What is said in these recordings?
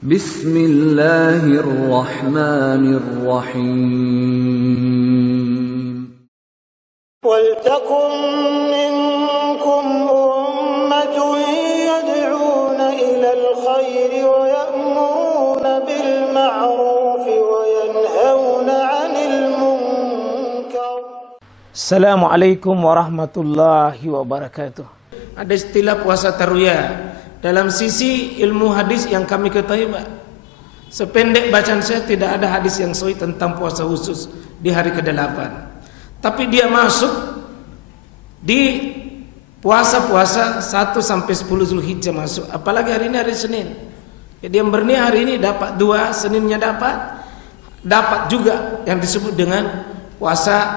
Bismillahirrahmanirrahim. وَلْتَكُنْ مِنْكُمْ أُمَّةٌ يَدْعُونَ إِلَى الْخَيْرِ وَيَأْمُرُونَ بِالْمَعْرُوفِ وَيَنْهَوْنَ عَنِ الْمُنْكَرِ. Assalamualaikum warahmatullahi wabarakatuh. Ada istilah puasa tarwiyah. Dalam sisi ilmu hadis yang kami ketahui, Pak, sependek bacaan saya tidak ada hadis yang sahih tentang puasa khusus di hari ke-8. Tapi dia masuk di puasa-puasa 1 sampai 10 Zulhijjah masuk. Apalagi hari ini hari Senin. Jadi yang berniat hari ini dapat 2, Seninnya dapat juga yang disebut dengan puasa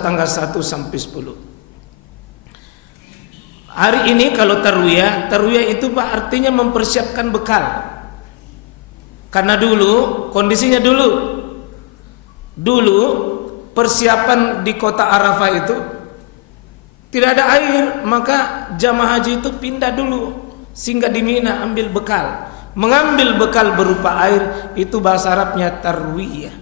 tanggal 1 sampai 10. Hari ini kalau tarwiyah itu Pak artinya mempersiapkan bekal. Karena kondisinya dulu persiapan di kota Arafah itu tidak ada air, maka jamaah haji itu pindah dulu singgah di Mina ambil bekal. Mengambil bekal berupa air itu bahasa Arabnya tarwiyah.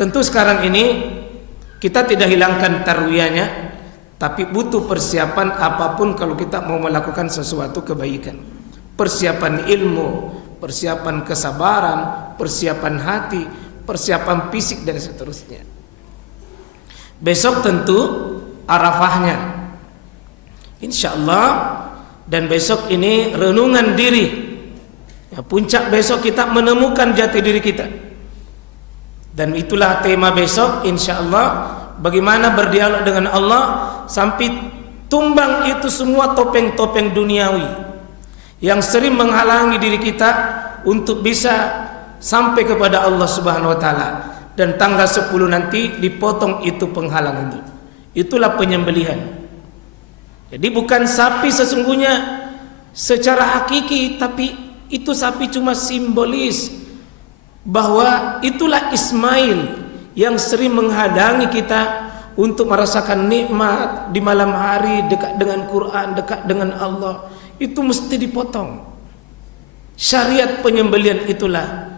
Tentu sekarang ini kita tidak hilangkan tarwiyahnya, tapi butuh persiapan apapun kalau kita mau melakukan sesuatu kebaikan. Persiapan ilmu, persiapan kesabaran, persiapan hati, persiapan fisik dan seterusnya. Besok tentu Arafahnya, insyaallah, dan besok ini renungan diri. Ya, puncak besok kita menemukan jati diri kita. Dan itulah tema besok, insyaallah, bagaimana berdialog dengan Allah sampai tumbang itu semua topeng-topeng duniawi yang sering menghalangi diri kita untuk bisa sampai kepada Allah Subhanahu wa taala. Dan tanggal 10 nanti dipotong itu penghalang itu. Itulah penyembelihan. Jadi bukan sapi sesungguhnya secara hakiki, tapi itu sapi cuma simbolis bahwa itulah Ismail yang sering menghalangi kita untuk merasakan nikmat di malam hari, dekat dengan Quran, dekat dengan Allah. Itu mesti dipotong. Syariat penyembelihan itulah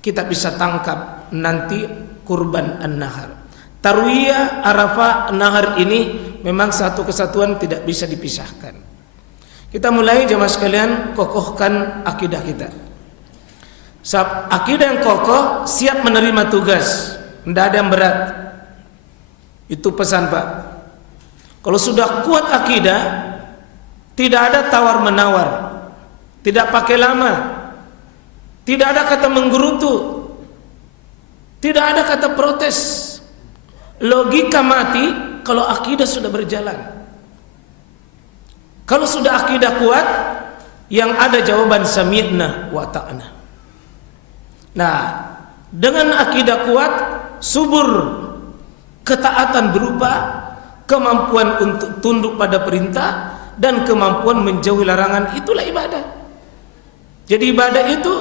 kita bisa tangkap nanti kurban an-nahar. Tarwiyah, Arafah, nahar ini memang satu kesatuan, tidak bisa dipisahkan. Kita mulai jemaah sekalian, kokohkan akidah kita. Akidah yang kokoh, siap menerima tugas, tidak ada yang berat. Itu pesan Pak. Kalau sudah kuat akidah, tidak ada tawar menawar, tidak pakai lama, tidak ada kata menggerutu, tidak ada kata protes. Logika mati kalau akidah sudah berjalan. Kalau sudah akidah kuat, yang ada jawaban sami'na wa ta'na. Nah, dengan akidah kuat, subur ketaatan berupa kemampuan untuk tunduk pada perintah dan kemampuan menjauhi larangan, itulah ibadah. Jadi ibadah itu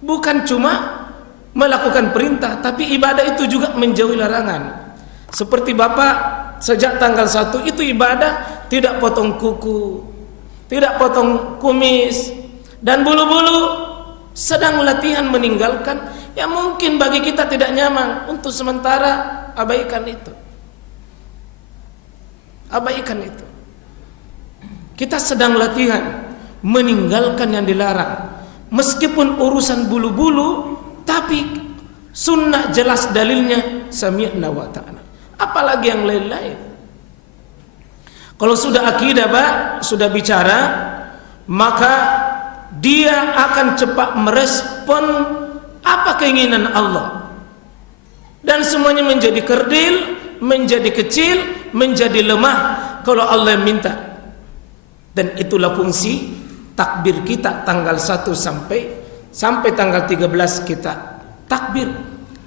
bukan cuma melakukan perintah, tapi ibadah itu juga menjauhi larangan. Seperti Bapak sejak tanggal 1 itu ibadah, tidak potong kuku, tidak potong kumis, dan bulu-bulu. Sedang latihan meninggalkan yang mungkin bagi kita tidak nyaman. Untuk sementara abaikan itu. Abaikan itu. Kita sedang latihan meninggalkan yang dilarang. Meskipun urusan bulu-bulu, tapi sunnah jelas dalilnya sami'na wa ta'na. Apalagi yang lain-lain. Kalau sudah akidah Pak, sudah bicara, maka dia akan cepat merespon apa keinginan Allah. Dan semuanya menjadi kerdil, menjadi kecil, menjadi lemah kalau Allah minta. Dan itulah fungsi takbir kita tanggal 1 sampai tanggal 13 kita takbir.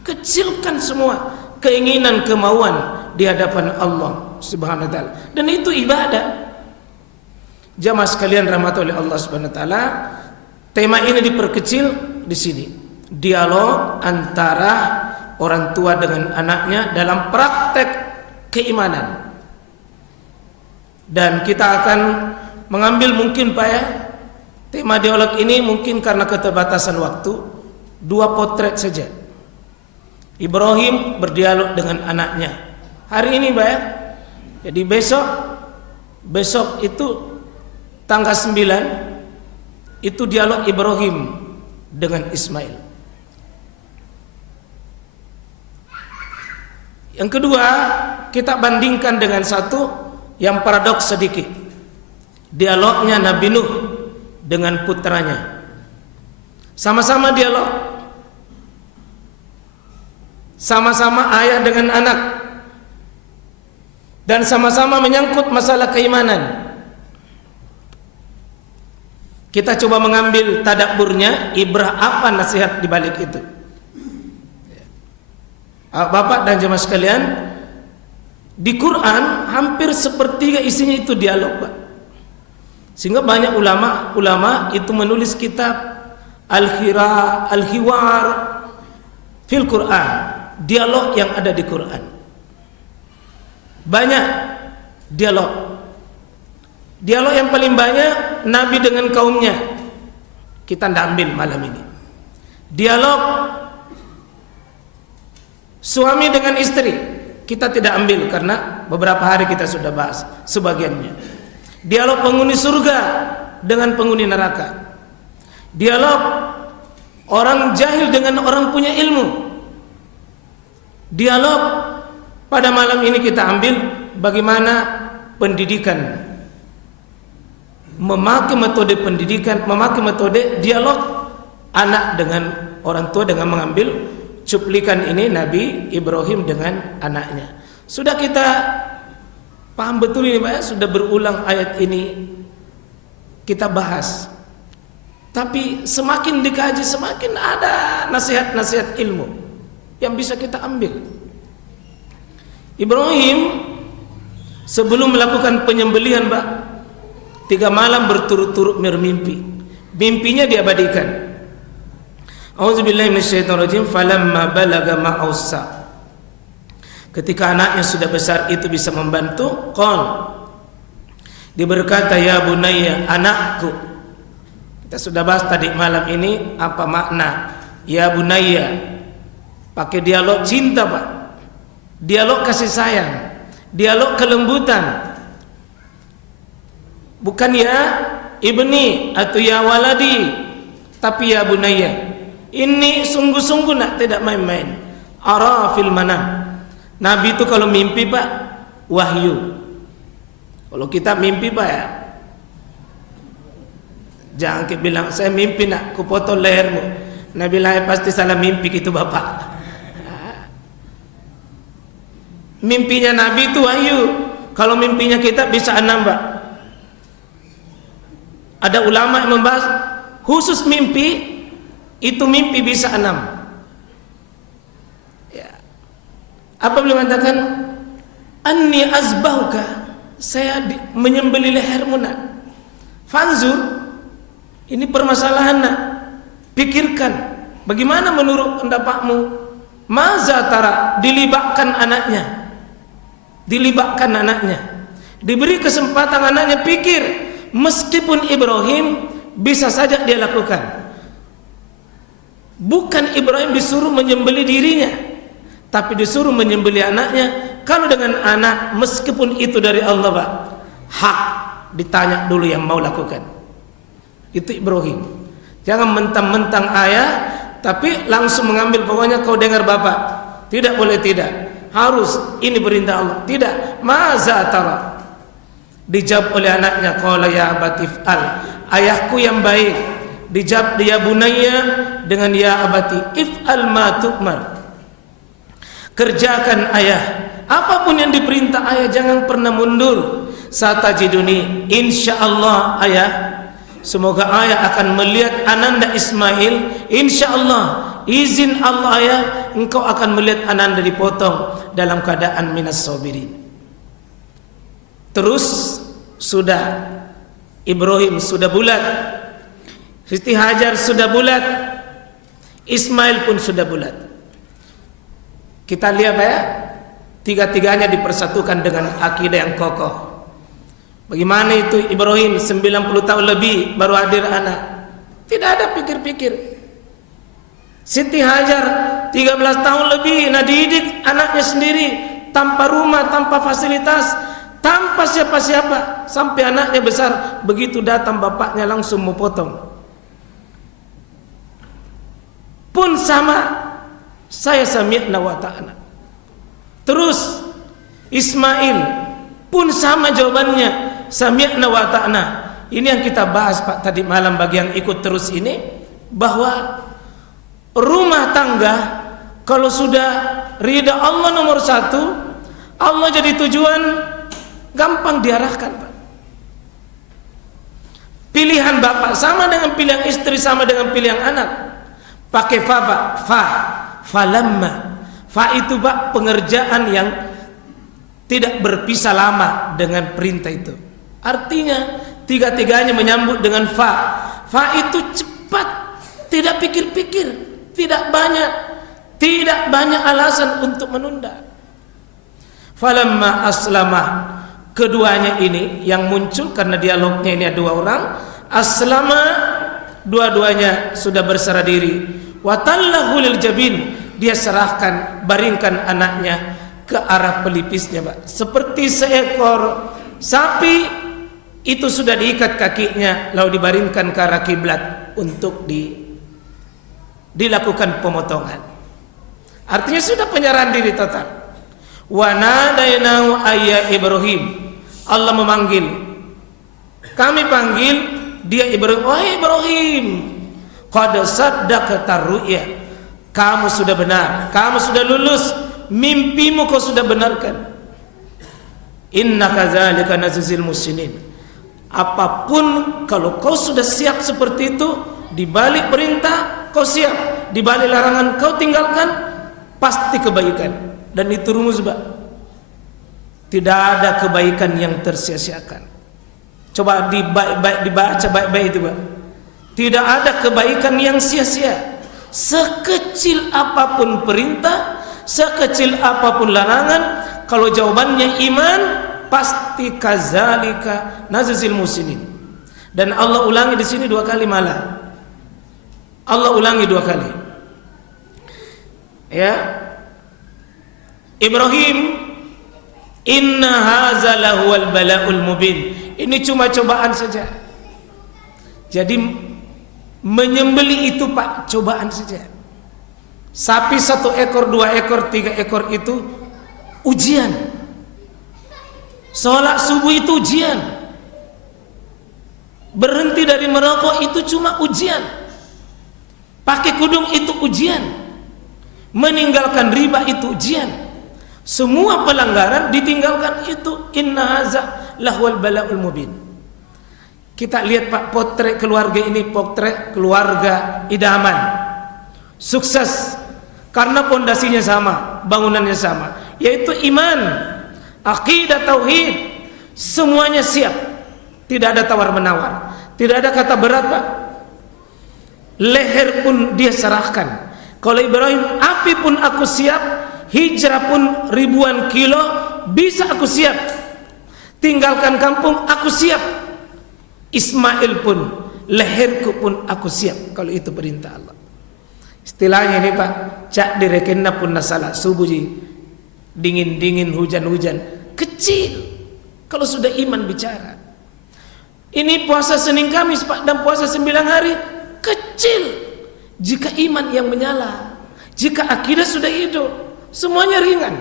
Kecilkan semua keinginan, kemauan di hadapan Allah Subhanahu wa taala. Dan itu ibadah. Jamaah sekalian rahmati oleh Allah Subhanahu wa taala, tema ini diperkecil di sini. Dialog antara orang tua dengan anaknya dalam praktek keimanan. Dan kita akan mengambil mungkin Pak ya, tema dialog ini mungkin karena keterbatasan waktu, 2 potret saja. Ibrahim berdialog dengan anaknya hari ini Pak ya. Jadi besok itu tanggal 9 itu dialog Ibrahim dengan Ismail. Yang kedua, kita bandingkan dengan satu yang paradoks sedikit. Dialognya Nabi Nuh dengan putranya. Sama-sama dialog. Sama-sama ayah dengan anak. Dan sama-sama menyangkut masalah keimanan. Kita coba mengambil tadabburnya, ibrah apa nasihat di balik itu. Bapak dan jemaah sekalian, di Quran hampir sepertiga isinya itu dialog, Pak. Sehingga banyak ulama itu menulis kitab Al-Hiwar fil Quran, dialog yang ada di Quran. Banyak dialog. Dialog yang paling banyak Nabi dengan kaumnya. Kita tidak ambil malam ini. Dialog suami dengan istri kita tidak ambil karena beberapa hari kita sudah bahas sebagiannya. Dialog penghuni surga dengan penghuni neraka. Dialog orang jahil dengan orang punya ilmu. Dialog pada malam ini kita ambil bagaimana pendidikan, memakai metode pendidikan, memakai metode dialog anak dengan orang tua dengan mengambil cuplikan ini Nabi Ibrahim dengan anaknya. Sudah kita paham betul ini Pak ya, sudah berulang ayat ini kita bahas. Tapi semakin dikaji semakin ada nasihat-nasihat ilmu yang bisa kita ambil. Ibrahim sebelum melakukan penyembelihan Pak, 3 malam berturut-turut bermimpi. Mimpinya diabadikan. Auzubillahi minasyaitonirrajim. Falamma balaga ma'ausa, ketika anaknya sudah besar itu bisa membantu, dia berkata, ya bunayya, anakku. Kita sudah bahas tadi malam ini apa makna ya bunayya. Pakai dialog cinta Pak, dialog kasih sayang, dialog kelembutan. Bukan ya ibni atau ya waladi, tapi ya bunayya. Ini sungguh-sungguh nak, tidak main-main. Ara fil manam. Nabi itu kalau mimpi Pak, wahyu. Kalau kita mimpi Pak ya, jangan kita bilang saya mimpi nak, ku potong lehermu. Nabi bilang pasti salah mimpi gitu Bapak. Mimpinya Nabi itu wahyu. Kalau mimpinya kita bisa 6 Pak. Ada ulama yang membahas khusus mimpi. Itu mimpi bisa 6 ya. Apa beliau mengatakan, anni azbahuka, saya menyembelih lehermu nak. Fanzur, ini permasalahan nak, pikirkan bagaimana menurut pendapatmu. Maza tara, dilibatkan anaknya, diberi kesempatan anaknya pikir. Meskipun Ibrahim bisa saja dia lakukan. Bukan Ibrahim disuruh menyembelih dirinya, tapi disuruh menyembelih anaknya. Kalau dengan anak, meskipun itu dari Allah Pak, hak ditanya dulu yang mau lakukan. Itu Ibrahim. Jangan mentang-mentang ayah tapi langsung mengambil, pokoknya kau dengar Bapak. Tidak boleh, tidak. Harus, ini perintah Allah. Tidak. Maza tara. Dijawab oleh anaknya, qala ya abati fa'al. Ayahku yang baik. Dijawab dia bunayya dengan ya abati if'al ma tu'mar. Kerjakan ayah, apapun yang diperintah ayah, jangan pernah mundur. Satajiduni, insyaallah ayah, semoga ayah akan melihat ananda Ismail. Insyaallah, izin Allah ayah, engkau akan melihat ananda dipotong dalam keadaan minas sabirin. Terus sudah Ibrahim sudah bulat, Siti Hajar sudah bulat, Ismail pun sudah bulat. Kita lihat ya, tiga-tiganya dipersatukan dengan akidah yang kokoh. Bagaimana itu Ibrahim 90 tahun lebih baru hadir anak. Tidak ada pikir-pikir. Siti Hajar 13 tahun lebih didik anaknya sendiri, tanpa rumah, tanpa fasilitas, tanpa siapa-siapa, sampai anaknya besar. Begitu datang bapaknya langsung mau potong. Pun sama, saya sami'na wa ta'ana. Terus Ismail pun sama jawabannya, sami'na wa ta'ana. Ini yang kita bahas Pak tadi malam bagi yang ikut terus ini, bahwa rumah tangga kalau sudah ridha Allah nomor satu, Allah jadi tujuan, gampang diarahkan Pak. Pilihan bapak sama dengan pilihan istri, sama dengan pilihan anak. Pakai fa Pak, falamma. Fa itu Pak pengerjaan yang tidak berpisah lama dengan perintah itu. Artinya tiga-tiganya menyambut dengan fa. Fa itu cepat, tidak pikir-pikir, tidak banyak alasan untuk menunda. Falamma aslama, keduanya ini yang muncul karena dialognya ini ada dua orang. Aslama, dua-duanya sudah berserah diri. Watallahu lil jabin, dia serahkan, baringkan anaknya ke arah pelipisnya Pak. Seperti seekor sapi itu sudah diikat kakinya lalu dibaringkan ke arah kiblat untuk dilakukan pemotongan. Artinya sudah penyerahan diri total. Wa nadainahu ayya Ibrahim, Allah memanggil, kami panggil dia Ibrahim. Wahai Ibrahim, qad saddaqta ru'ya, kamu sudah benar, kamu sudah lulus, mimpimu kau sudah benarkan. Inna kadzalika najzil muhsinin. Apapun kalau kau sudah siap seperti itu, di balik perintah kau siap, di balik larangan kau tinggalkan, pasti kebaikan. Dan itu rumus Pak. Tidak ada kebaikan yang tersia-siakan. Coba dibaca baik-baik itu Pak. Tidak ada kebaikan yang sia-sia. Sekecil apapun perintah, sekecil apapun larangan, kalau jawabannya iman, pasti kadzalika najzil muhsinin. Dan Allah ulangi di sini 2 kali malah. Allah ulangi 2 kali. Ya. Ibrahim, inna hadza lahuwal bala'ul mubin. Ini cuma cobaan saja. Jadi menyembelih itu Pak cobaan saja. Sapi 1 ekor, 2 ekor, 3 ekor itu ujian. Sholat subuh itu ujian. Berhenti dari merokok itu cuma ujian. Pakai kudung itu ujian. Meninggalkan riba itu ujian. Semua pelanggaran ditinggalkan itu. Inna hadza lahwal bala'ul mubin. Kita lihat Pak potret keluarga ini, potret keluarga idaman, sukses karena pondasinya sama, bangunannya sama, yaitu iman, akidah, tauhid, semuanya siap. Tidak ada tawar menawar, tidak ada kata berat Pak. Leher pun dia serahkan. Kalau Ibrahim, api pun aku siap, hijrah pun ribuan kilo bisa aku siap, tinggalkan kampung aku siap. Ismail pun, leherku pun aku siap kalau itu perintah Allah. Istilahnya ini Pak, cak direkenna pun nasalah subuh dingin-dingin, hujan-hujan kecil kalau sudah iman bicara. Ini puasa Senin Kamis Pak dan puasa 9 hari kecil jika iman yang menyala, jika akidah sudah hidup, semuanya ringan.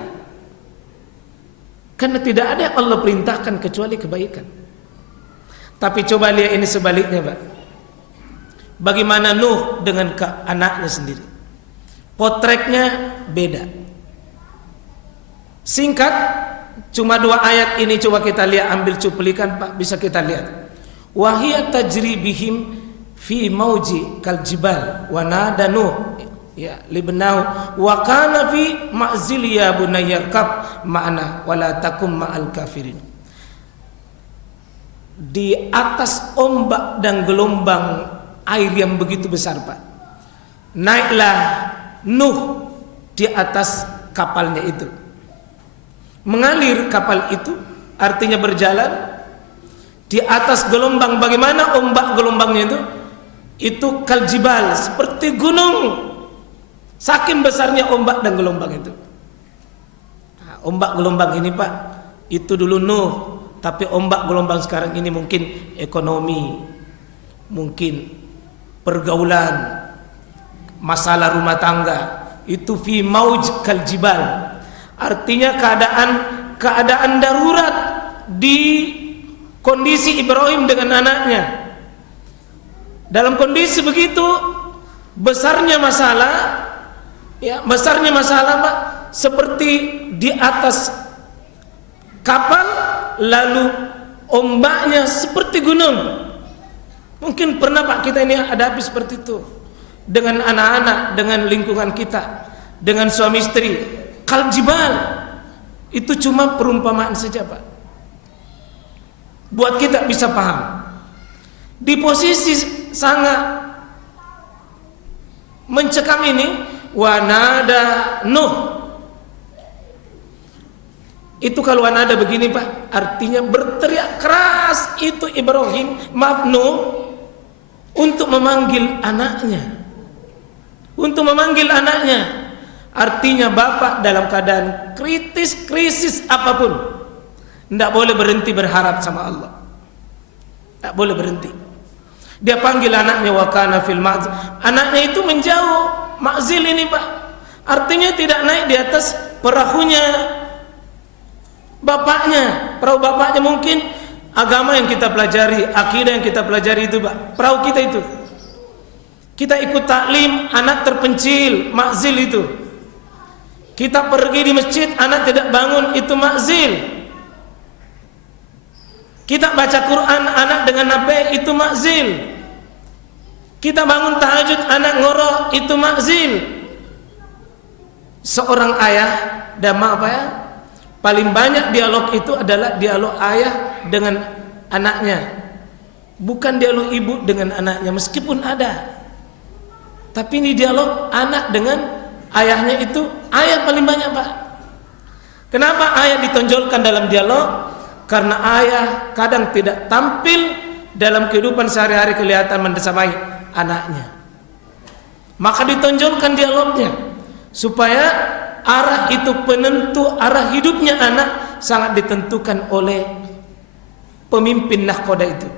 Karena tidak ada yang Allah perintahkan kecuali kebaikan. Tapi coba lihat ini sebaliknya Pak. Bagaimana Nuh dengan anaknya sendiri. Potretnya beda. Singkat, cuma 2 ayat ini coba kita lihat, ambil cuplikan Pak, bisa kita lihat. Wahia tajri bihim fi mauji kal jibal wa nada Nuh ya libnahu wa kana fi ma'zil ya bunayya kab ma'ana wala takum ma'al kafirin. Di atas ombak dan gelombang air yang begitu besar Pak, naiklah Nuh di atas kapalnya itu. Mengalir kapal itu artinya berjalan. di atas gelombang. Bagaimana ombak gelombangnya itu kaljibal, seperti gunung. Saking besarnya ombak dan gelombang itu. Nah, ombak gelombang ini Pak, itu dulu Nuh. Tapi ombak gelombang sekarang ini mungkin ekonomi, mungkin pergaulan, masalah rumah tangga. Itu fi mauj kaljibal. Artinya keadaan darurat di kondisi Ibrahim dengan anaknya. Dalam kondisi begitu besarnya masalah, ya, besarnya masalah Pak, seperti di atas kapal lalu ombaknya seperti gunung. Mungkin pernah Pak kita ini hadapi seperti itu dengan anak-anak, dengan lingkungan kita, dengan suami istri. Kaljibal itu cuma perumpamaan saja Pak, buat kita bisa paham. Di posisi sangat mencekam ini, wanada Nuh. Itu kalau wanada begini Pak, artinya berteriak keras itu Ibrahim, maaf Nuh, untuk memanggil anaknya. Untuk memanggil anaknya. Artinya bapak dalam keadaan krisis apapun, tidak boleh berhenti berharap sama Allah. Tidak boleh berhenti. Dia panggil anaknya wakana fil ma'zil. Anaknya itu menjauh, ma'zil ini Pak. Artinya tidak naik di atas perahunya bapaknya. Perahu bapaknya mungkin agama yang kita pelajari, akidah yang kita pelajari itu Pak. Perahu kita itu. Kita ikut taklim, anak terpencil, ma'zil itu. Kita pergi di masjid, anak tidak bangun, itu ma'zil. Kita baca Quran, anak dengan HP, itu ma'zil. Kita bangun tahajud, anak ngorok, itu ma'zil. Seorang ayah, dan maaf ya, paling banyak dialog itu adalah dialog ayah dengan anaknya, bukan dialog ibu dengan anaknya, meskipun ada. Tapi ini dialog anak dengan ayahnya, itu ayah paling banyak Pak. Kenapa ayah ditonjolkan dalam dialog? Karena ayah kadang tidak tampil dalam kehidupan sehari-hari, kelihatan mendesamai anaknya. Maka ditonjolkan dialognya, supaya arah itu penentu, arah hidupnya anak sangat ditentukan oleh pemimpin nahkoda itu.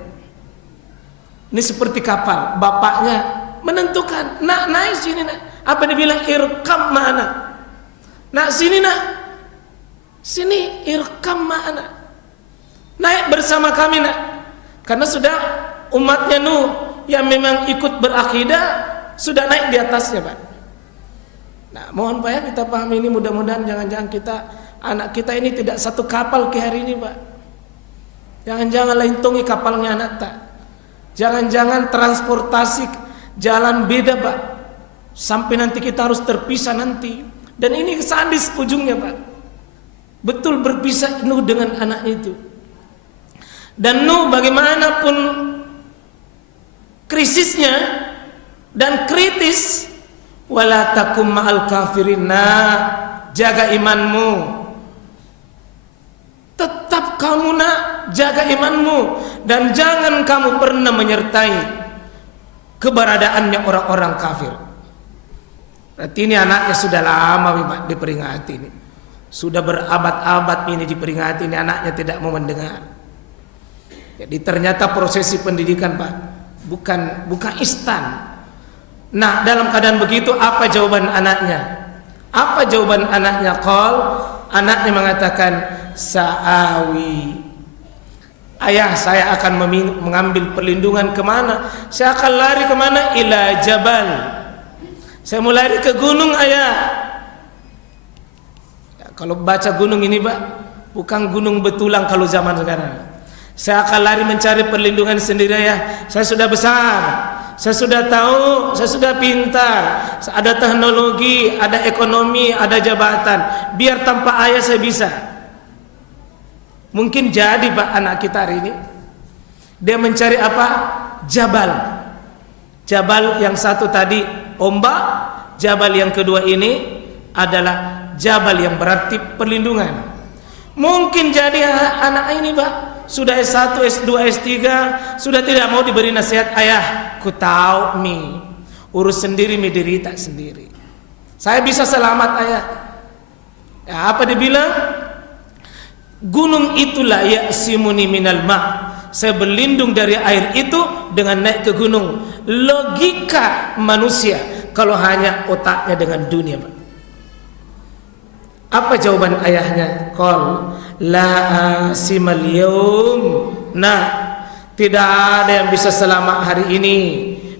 Ini seperti kapal, bapaknya menentukan, nak naik sini nak. Apa dia bilang? Irkam ma'ana. Nak sini nak. Sini irkam ma'ana. Naik bersama kami nak. Karena sudah umatnya Nuh yang memang ikut berakidah sudah naik di atasnya Pak. Nah, mohon Pak ya kita pahami ini, mudah-mudahan jangan-jangan kita, anak kita ini tidak satu kapal ke hari ini Pak. Jangan-jangan lintungi kapalnya anak tak. Jangan-jangan transportasi jalan beda Pak, sampai nanti kita harus terpisah nanti. Dan ini sadis ujungnya Pak. Betul berpisah Nuh dengan anaknya itu. Dan Nuh bagaimanapun krisisnya dan kritis, wala takum ma'al kafirin, jaga imanmu. Tetap kamu nak jaga imanmu, dan jangan kamu pernah menyertai keberadaannya orang-orang kafir. Berarti ini anaknya sudah lama Pak diperingati ini. Sudah berabad-abad ini diperingati, ini anaknya tidak mau mendengar. Jadi ternyata prosesi pendidikan Pak bukan instan. Nah, dalam keadaan begitu apa jawaban anaknya? Apa jawaban anaknya? Anaknya mengatakan, sa'awi. Ayah, saya akan mengambil perlindungan kemana? Saya akan lari kemana? Ila jabal. Saya mau lari ke gunung ayah. Ya, kalau baca gunung ini Pak, bukan gunung betulang kalau zaman sekarang. Saya akan lari mencari perlindungan sendiri ya. Saya sudah besar, saya sudah tahu, saya sudah pintar, ada teknologi, ada ekonomi, ada jabatan. Biar tanpa ayah saya bisa. Mungkin jadi Pak anak kita hari ini, dia mencari apa? Jabal. Jabal yang satu tadi ombak, jabal yang kedua ini adalah jabal yang berarti perlindungan. Mungkin jadi anak ini Pak sudah S1, S2, S3, sudah tidak mau diberi nasihat. Ayah, ku tahu mi, urus sendiri mi, derita sendiri. Saya bisa selamat ayah. Ya, apa dibilang? Gunung itulah ya'simuni minal ma'. Saya berlindung dari air itu dengan naik ke gunung. Logika manusia kalau hanya otaknya dengan dunia, Pak. Apa jawaban ayahnya? Qal la asimal yaum. Nah, tidak ada yang bisa selamat hari ini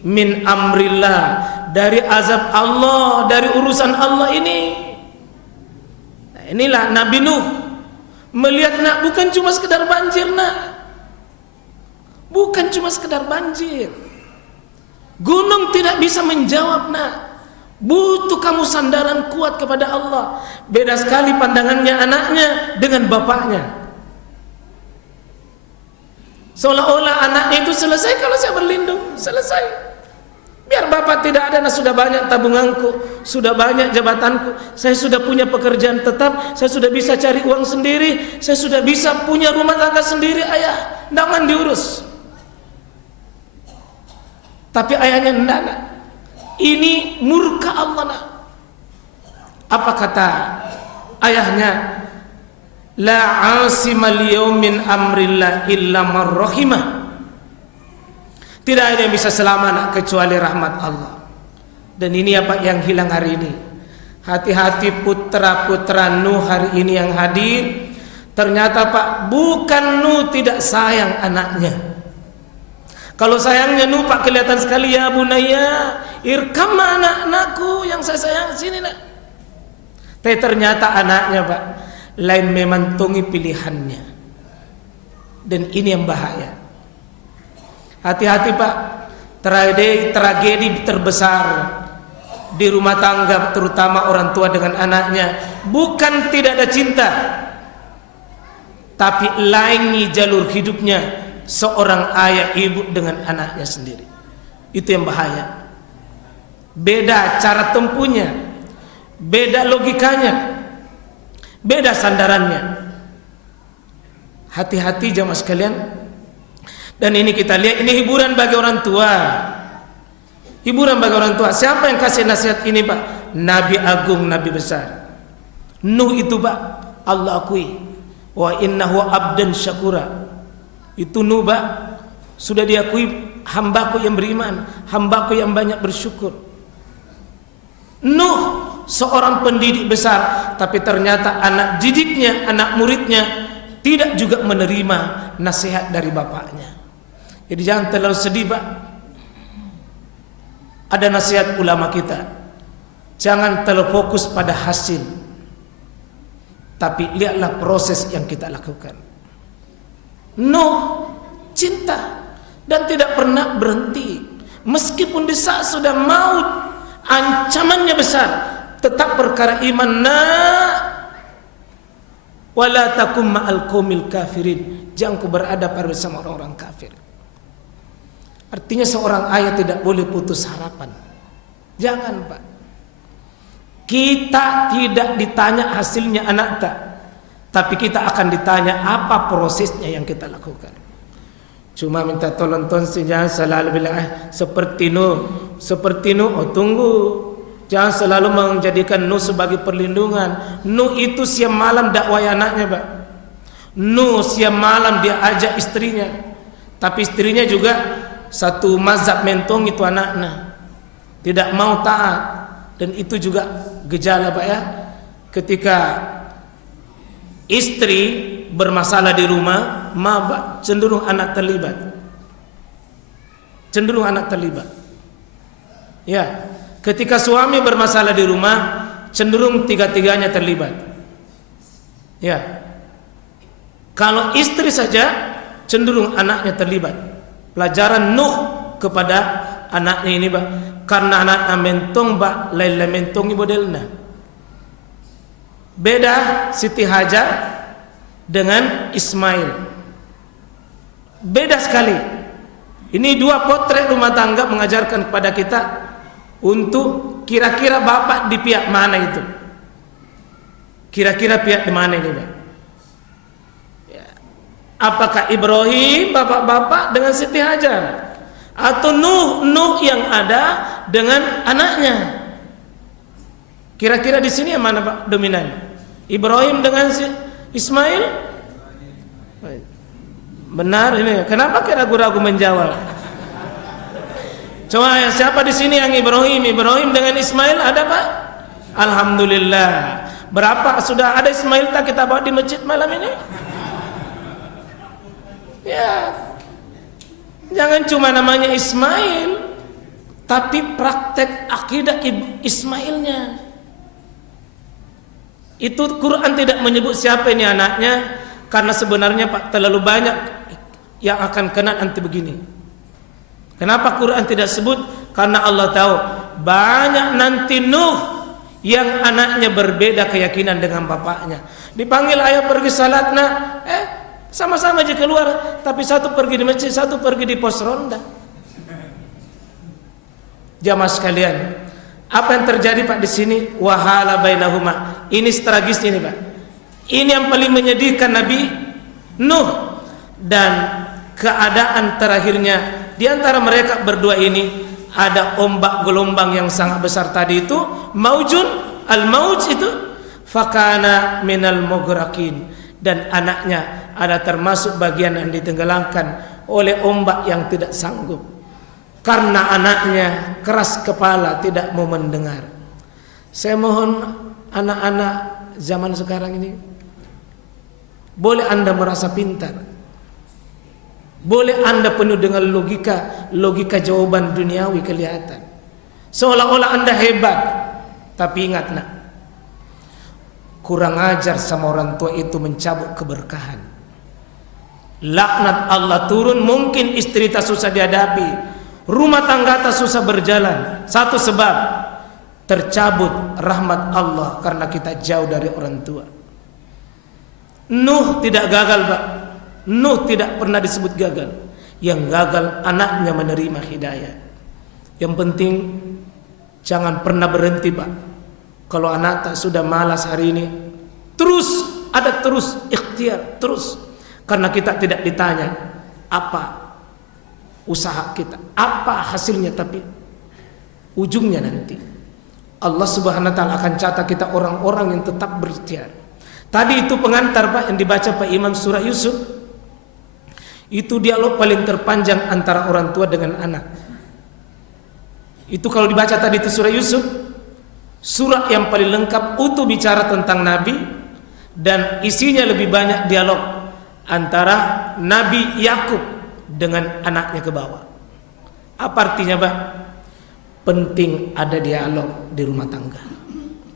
min amrillah, dari azab Allah, dari urusan Allah ini. Nah, inilah Nabi Nuh melihat, nak, bukan cuma sekedar banjir, nak. Bukan cuma sekedar banjir. Gunung tidak bisa menjawab, nak. Butuh kamu sandaran kuat kepada Allah. Beda sekali pandangannya anaknya dengan bapaknya. Seolah-olah anaknya itu selesai kalau saya berlindung, selesai. Biar bapak tidak ada, nah sudah banyak tabunganku, sudah banyak jabatanku, saya sudah punya pekerjaan tetap, saya sudah bisa cari uang sendiri, saya sudah bisa punya rumah tangga sendiri. Ayah, jangan diurus. Tapi ayahnya enggak, nak. Ini murka Allah, nak. Apa kata ayahnya? La asimal yaumin amrillah illa man rahimah. Tidak ada yang bisa selamat, nak, kecuali rahmat Allah. Dan ini apa yang hilang hari ini. Hati-hati putra-putra Nuh hari ini yang hadir. Ternyata, Pak, bukan Nuh tidak sayang anaknya. Kalau sayangnya Nuh, Pak, kelihatan sekali. Ya bunaya, irkam anak-anakku yang saya sayang, sini, nak. Tapi ternyata anaknya, Pak, lain memantungi pilihannya. Dan ini yang bahaya. Hati-hati, Pak. Tragedi terbesar di rumah tangga, terutama orang tua dengan anaknya, bukan tidak ada cinta, tapi lainnya jalur hidupnya seorang ayah ibu dengan anaknya sendiri. Itu yang bahaya. Beda cara tempuhnya, beda logikanya, beda sandarannya. Hati-hati jamaah sekalian. Dan ini kita lihat, ini hiburan bagi orang tua. Hiburan bagi orang tua. Siapa yang kasih nasihat ini, Pak? Nabi agung, Nabi besar Nuh itu, Pak, Allah akui, wa innahu abdan syakura. Itu Nuh, Pak, sudah diakui hambaku yang beriman, hambaku yang banyak bersyukur. Nuh seorang pendidik besar, tapi ternyata anak didiknya, anak muridnya tidak juga menerima nasihat dari bapaknya. Jadi jangan terlalu sedih, Pak. Ada nasihat ulama kita, jangan terlalu fokus pada hasil, tapi lihatlah proses yang kita lakukan. Nuh cinta dan tidak pernah berhenti. Meskipun di saat sudah maut, ancamannya besar, tetap perkara iman. Wala takum ma'al qaumil kafirin. Jangan kau berada bersama orang-orang kafir. Artinya seorang ayah tidak boleh putus harapan. Jangan, Pak. Kita tidak ditanya hasilnya anak tak, tapi kita akan ditanya apa prosesnya yang kita lakukan. Cuma minta tolong jangan selalu bilang seperti Nuh, oh tunggu. Jangan selalu menjadikan Nuh sebagai perlindungan. Nuh itu siang malam dakwah anaknya, Pak. Nuh siang malam dia ajak istrinya, tapi istrinya juga satu mazhab mentong itu anaknya, tidak mau taat. Dan itu juga gejala, Pak, ya. Ketika istri bermasalah di rumah, Pak, cenderung anak terlibat. Ya, ketika suami bermasalah di rumah, cenderung tiga-tiganya terlibat. Ya, kalau istri saja, cenderung anaknya terlibat. Pelajaran Nuh kepada anaknya ini, Pak, karena anaknya mentong, Pak, lain mentong modelnya. Beda Siti Hajar dengan Ismail, beda sekali. Ini dua potret rumah tangga mengajarkan kepada kita untuk kira-kira bapak di pihak mana itu. Kira-kira pihak di mana ini, Pak? Ya. Apakah Ibrahim bapak-bapak dengan Siti Hajar, atau Nuh yang ada dengan anaknya? Kira-kira di sini yang mana Pak dominan? Ibrahim dengan Ismail? Benar ini. Kenapa ragu-ragu menjawab? Coba siapa di sini yang Ibrahim? Ibrahim dengan Ismail ada Pak? Alhamdulillah. Berapa sudah ada Ismail tak kita bawa di masjid malam ini? Ya. Jangan cuma namanya Ismail, tapi praktek akidah Ismailnya. Itu Quran tidak menyebut siapa ini anaknya, karena sebenarnya Pak terlalu banyak yang akan kena nanti begini. Kenapa Quran tidak sebut? Karena Allah tahu banyak nanti Nuh yang anaknya berbeda keyakinan dengan bapaknya. Dipanggil ayah pergi salat nak, sama-sama aja keluar, tapi satu pergi di masjid, satu pergi di pos ronda. Jamaah sekalian, apa yang terjadi Pak di sini? Wahala bainahuma. Ini tragis ini Pak. Ini yang paling menyedihkan Nabi Nuh, dan keadaan terakhirnya di antara mereka berdua ini ada ombak gelombang yang sangat besar tadi itu, maujun al-mauj itu, fakana minal mughrakin, dan anaknya ada termasuk bagian yang ditenggelamkan oleh ombak yang tidak sanggup, karena anaknya keras kepala tidak mau mendengar. Saya mohon anak-anak zaman sekarang ini, boleh Anda merasa pintar, boleh Anda penuh dengan logika jawaban duniawi kelihatan, seolah-olah Anda hebat. Tapi ingat nak, kurang ajar sama orang tua itu mencabut keberkahan. Laknat Allah turun. Mungkin istri tak susah dihadapi, rumah tangga tak susah berjalan, satu sebab tercabut rahmat Allah karena kita jauh dari orang tua. Nuh tidak gagal Pak. Nuh tidak pernah disebut gagal. Yang gagal anaknya menerima hidayah. Yang penting jangan pernah berhenti Pak. Kalau anak tak sudah malas hari ini, terus ikhtiar terus. Karena kita tidak ditanya apa usaha kita, apa hasilnya, tapi ujungnya nanti Allah Subhanahu wa taala akan catat kita orang-orang yang tetap berikhtiar. Tadi itu pengantar Pak yang dibaca Pak Imam surah Yusuf. Itu dialog paling terpanjang antara orang tua dengan anak. Itu kalau dibaca tadi itu surah Yusuf, surah yang paling lengkap, utuh bicara tentang Nabi, dan isinya lebih banyak dialog antara Nabi Yakub dengan anaknya ke bawah. Apa artinya Pak? Penting ada dialog di rumah tangga.